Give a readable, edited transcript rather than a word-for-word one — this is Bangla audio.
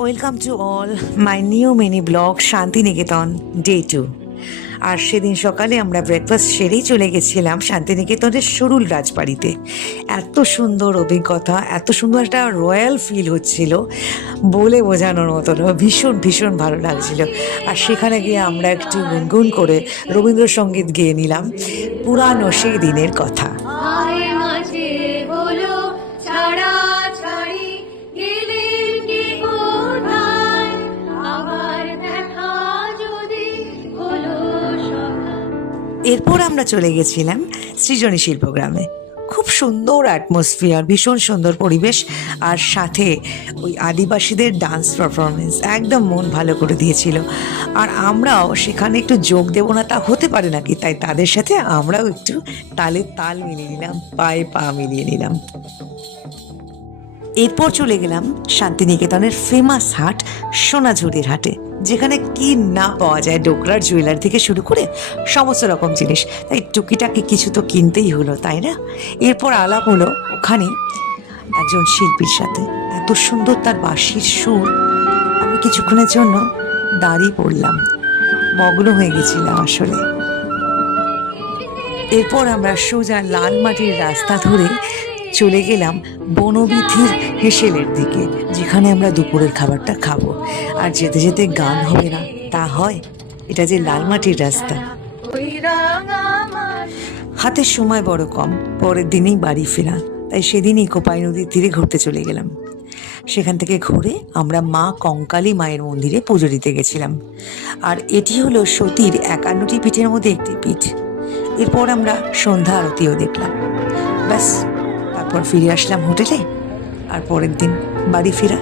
Welcome to all my new mini blog Santiniketan day 2। আর সেদিন সকালে আমরা ব্রেকফাস্ট সেরেই চলে গেছিলাম শান্তিনিকেতনের সরুল রাজবাড়িতে। এত সুন্দর অভিজ্ঞতা, এত সুন্দর একটা রয়্যাল ফিল হচ্ছিল, বলে বোঝানোর মতো না। ভীষণ ভীষণ ভালো লাগছিল। আর সেখানে গিয়ে আমরা একটু গুনগুন করে রবীন্দ্রসঙ্গীত গেয়ে নিলাম, পুরানো সেই দিনের কথা। এরপর আমরা চলে গেছিলাম সৃজনী শিল্পগ্রামে। খুব সুন্দর অ্যাটমসফিয়ার, ভীষণ সুন্দর পরিবেশ, আর সাথে ওই আদিবাসীদের ডান্স পারফরমেন্স একদম মন ভালো করে দিয়েছিল। আর আমরাও সেখানে একটু যোগ দেবো না তা হতে পারে নাকি, তাই তাদের সাথে আমরাও একটু তালে তাল মিলিয়ে নিলাম, পায়ে পা মিলিয়ে নিলাম। এরপর চলে গেলাম শান্তিনিকেতনের ফেমাস হাট সোনাঝুরির হাটে, যেখানে কি না পাওয়া যায়, ডোকরার জুয়েলারি থেকে শুরু করে সমস্ত রকম জিনিস। তাই টুকিটাকি কিছু তো কিনতেই হলো, তাই না? এরপর আলাপ হলো ওখানে একজন শিল্পীর সাথে। এত সুন্দর তার বাঁশির সুর, আমি কিছুক্ষণের জন্য দাঁড়িয়ে পড়লাম, মগ্ন হয়ে গেছিলাম আসলে। এরপর আমরা সোজা লাল মাটির রাস্তা ধরে চলে গেলাম বনবিথির হেসেলের দিকে, যেখানে আমরা দুপুরের খাবারটা খাবো। আর যেতে যেতে গান হবে না তা হয়? এটা যে লাল মাটির রাস্তা। হাতের সময় বড় কম, পরের দিনেই বাড়ি ফেরা, তাই সেদিনই কোপাই নদীর তীরে ঘুরতে চলে গেলাম। সেখান থেকে ঘুরে আমরা মা কঙ্কালী মায়ের মন্দিরে পুজো দিতে গেছিলাম। আর এটি হলো সতীর 51টি পীঠের মধ্যে একটি পীঠ। এরপর আমরা সন্ধ্যা আরতিও দেখলাম। ব্যাস, তারপর ফিরে আসলাম হোটেলে, আর পরের দিন বাড়ি ফেরা।